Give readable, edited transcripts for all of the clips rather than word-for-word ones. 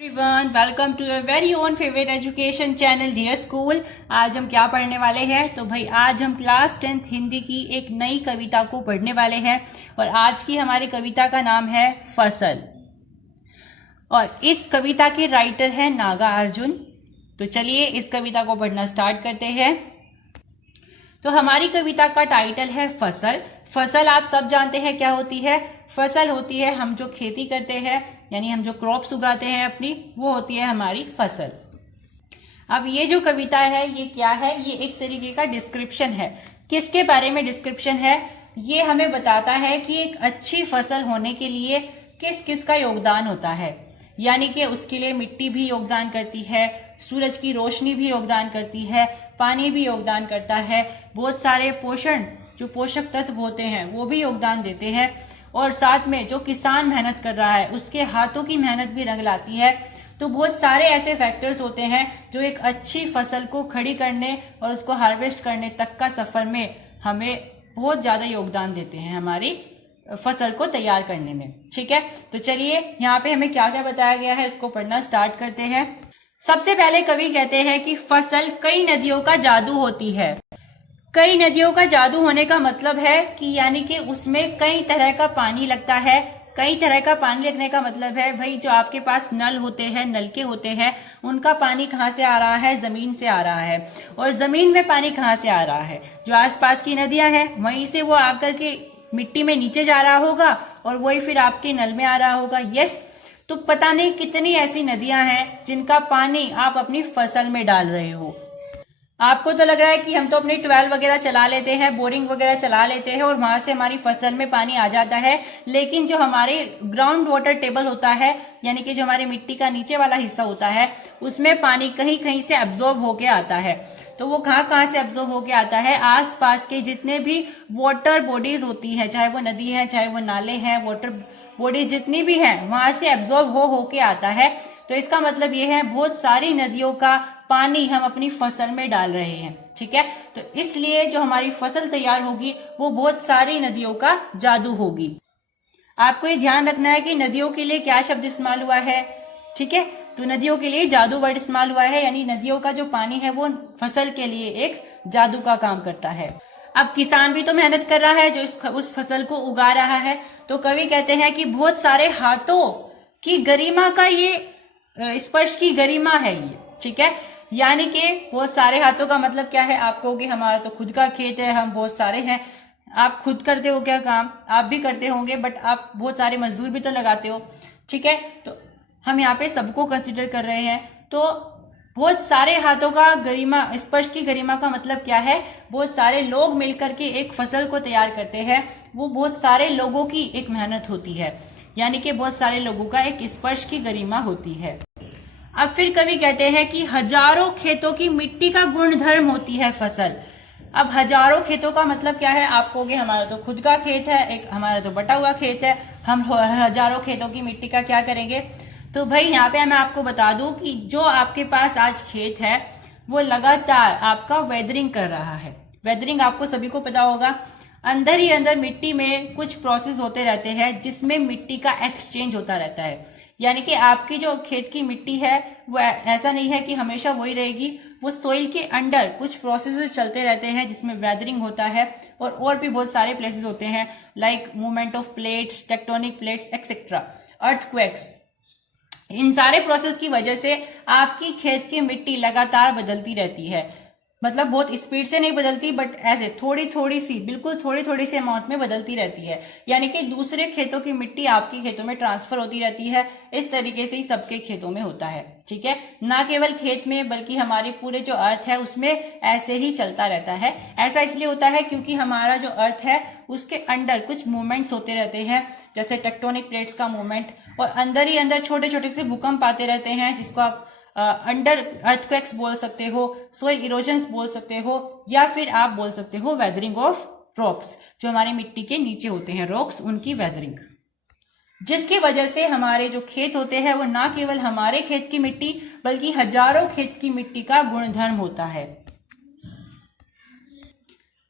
Everyone, welcome to your very own favourite education channel dear school. आज हम क्या पढ़ने वाले हैं? तो भाई आज हम क्लास 10th हिंदी की एक नई कविता को पढ़ने वाले हैं और आज की हमारी कविता का नाम है फसल। और इस कविता के राइटर है नागार्जुन। तो चलिए इस कविता को पढ़ना स्टार्ट करते हैं। तो हमारी कविता का टाइटल है फसल। फसल आप सब जानते हैं क्या होती है। फसल होती है हम जो खेती करते हैं, यानी हम जो क्रॉप्स उगाते हैं अपनी, वो होती है हमारी फसल। अब ये जो कविता है ये क्या है? ये एक तरीके का डिस्क्रिप्शन है। किसके बारे में डिस्क्रिप्शन है? ये हमें बताता है कि एक अच्छी फसल होने के लिए किस किस का योगदान होता है। यानी कि उसके लिए मिट्टी भी योगदान करती है, सूरज की रोशनी भी योगदान करती है, पानी भी योगदान करता है, बहुत सारे जो पोषक तत्व होते हैं वो भी योगदान देते हैं, और साथ में जो किसान मेहनत कर रहा है उसके हाथों की मेहनत भी रंग लाती है। तो बहुत सारे ऐसे फैक्टर्स होते हैं जो एक अच्छी फसल को खड़ी करने और उसको हार्वेस्ट करने तक का सफर में हमें बहुत ज्यादा योगदान देते हैं हमारी फसल को तैयार करने में। ठीक है, तो चलिए यहाँ पे हमें क्या क्या बताया गया है उसको पढ़ना स्टार्ट करते हैं। सबसे पहले कवि कहते हैं कि फसल कई नदियों का जादू होती है। कई नदियों का जादू होने का मतलब है कि यानी कि उसमें कई तरह का पानी लगता है। कई तरह का पानी लगने का मतलब है भाई जो आपके पास नल होते हैं, नलके होते हैं, उनका पानी कहाँ से आ रहा है? जमीन से आ रहा है। और जमीन में पानी कहाँ से आ रहा है? जो आसपास की नदियां हैं वहीं से वो आकर के मिट्टी में नीचे जा रहा होगा और वही फिर आपके नल में आ रहा होगा। यस, तो पता नहीं कितनी ऐसी नदियां हैं जिनका पानी आप अपनी फसल में डाल रहे हो। आपको तो लग रहा है कि हम तो अपने ट्वेल वगैरह चला लेते हैं, बोरिंग वगैरह चला लेते हैं और वहां से हमारी फसल में पानी आ जाता है, लेकिन जो हमारे ग्राउंड वाटर टेबल होता है, यानी कि जो हमारी मिट्टी का नीचे वाला हिस्सा होता है, उसमें पानी कहीं कहीं से एब्जॉर्ब होके आता है। तो वो कहाँ से एब्जॉर्ब होके आता है? आसपास के जितने भी वाटर बॉडीज होती है, चाहे वो नदी है, चाहे वो नाले हैं, वाटर बॉडीज जितनी भी हैं, वहां से एब्जॉर्ब होके आता है। तो इसका मतलब ये है बहुत सारी नदियों का पानी हम अपनी फसल में डाल रहे हैं। ठीक है, तो इसलिए जो हमारी फसल तैयार होगी वो बहुत सारी नदियों का जादू होगी। आपको ये ध्यान रखना है कि नदियों के लिए क्या शब्द इस्तेमाल हुआ है। ठीक है, तो नदियों के लिए जादू वर्ड इस्तेमाल हुआ है, यानी नदियों का जो पानी है वो फसल के लिए एक जादू का काम करता है। अब किसान भी तो मेहनत कर रहा है जो उस फसल को उगा रहा है। तो कवि कहते हैं कि बहुत सारे हाथों की गरिमा का ये स्पर्श की गरिमा है ये। ठीक है, यानी कि बहुत सारे हाथों का मतलब क्या है? आप कहोगे हमारा तो खुद का खेत है, हम बहुत सारे हैं। आप खुद करते हो क्या काम? आप भी करते होंगे, बट आप बहुत सारे मजदूर भी तो लगाते हो। ठीक है, तो हम यहाँ पे सबको कंसिडर कर रहे हैं। तो बहुत सारे हाथों का गरिमा, स्पर्श की गरिमा का मतलब क्या है? बहुत सारे लोग मिलकर के एक फसल को तैयार करते हैं, वो बहुत सारे लोगों की एक मेहनत होती है, यानी कि बहुत सारे लोगों का एक स्पर्श की गरिमा होती है। अब फिर कवि कहते हैं कि हजारों खेतों की मिट्टी का गुणधर्म होती है फसल। अब हजारों खेतों का मतलब क्या है? आप कहोगे हमारा तो खुद का खेत है, एक हमारा तो बटा हुआ खेत है, हम हजारों खेतों की मिट्टी का क्या करेंगे? तो भाई यहाँ पे मैं आपको बता दूं कि जो आपके पास आज खेत है वो लगातार आपका वेदरिंग कर रहा है। वेदरिंग आपको सभी को पता होगा, अंदर ही अंदर मिट्टी में कुछ प्रोसेस होते रहते हैं जिसमें मिट्टी का एक्सचेंज होता रहता है। यानी कि आपकी जो खेत की मिट्टी है वो ऐसा नहीं है कि हमेशा वही रहेगी, वो सोइल के अंडर कुछ प्रोसेसेस चलते रहते हैं जिसमें वेदरिंग होता है, और भी बहुत सारे प्लेसेस होते हैं like movement of plates, tectonic plates etcetera, earthquakes. इन सारे प्रोसेस की वजह से आपकी खेत की मिट्टी लगातार बदलती रहती है। मतलब बहुत स्पीड से नहीं बदलती, बट ऐसे थोड़ी थोड़ी सी, बिल्कुल थोड़ी थोड़ी सी अमाउंट में बदलती रहती है। यानी कि दूसरे खेतों की मिट्टी आपके खेतों में ट्रांसफर होती रहती है। इस तरीके से ही सबके खेतों में होता है। ठीक है, ना केवल खेत में बल्कि हमारे पूरे जो अर्थ है उसमें ऐसे ही चलता रहता है। ऐसा इसलिए होता है क्योंकि हमारा जो अर्थ है उसके अंडर कुछ मूवमेंट्स होते रहते हैं, जैसे टेक्टोनिक प्लेट्स का मूवमेंट, और अंदर ही अंदर छोटे छोटे से भूकंप आते रहते हैं जिसको आप अंडर अर्थक्वेक्स बोल सकते हो, सोइल इरोजन्स बोल सकते हो, या फिर आप बोल सकते हो वेदरिंग ऑफ रॉक्स। जो हमारी मिट्टी के नीचे होते हैं रॉक्स, उनकी वेदरिंग, जिसकी वजह से हमारे जो खेत होते हैं वो ना केवल हमारे खेत की मिट्टी बल्कि हजारों खेत की मिट्टी का गुणधर्म होता है।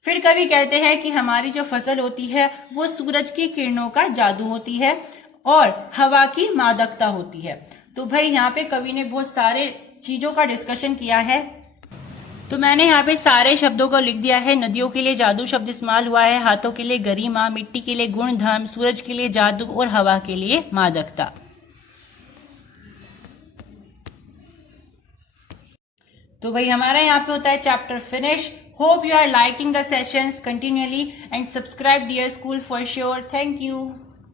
फिर कवि कहते हैं कि हमारी जो फसल होती है वो सूरज की किरणों का जादू होती है और हवा की मादकता होती है। तो भाई यहाँ पे कवि ने बहुत सारे चीजों का डिस्कशन किया है। तो मैंने यहाँ पे सारे शब्दों को लिख दिया है। नदियों के लिए जादू शब्द इस्तेमाल हुआ है, हाथों के लिए गरिमा, मिट्टी के लिए गुण धर्म, सूरज के लिए जादू और हवा के लिए मादकता। तो भाई हमारा यहाँ पे होता है chapter finish. Hope you are liking the sessions continuously and subscribe dear school for sure. Thank you.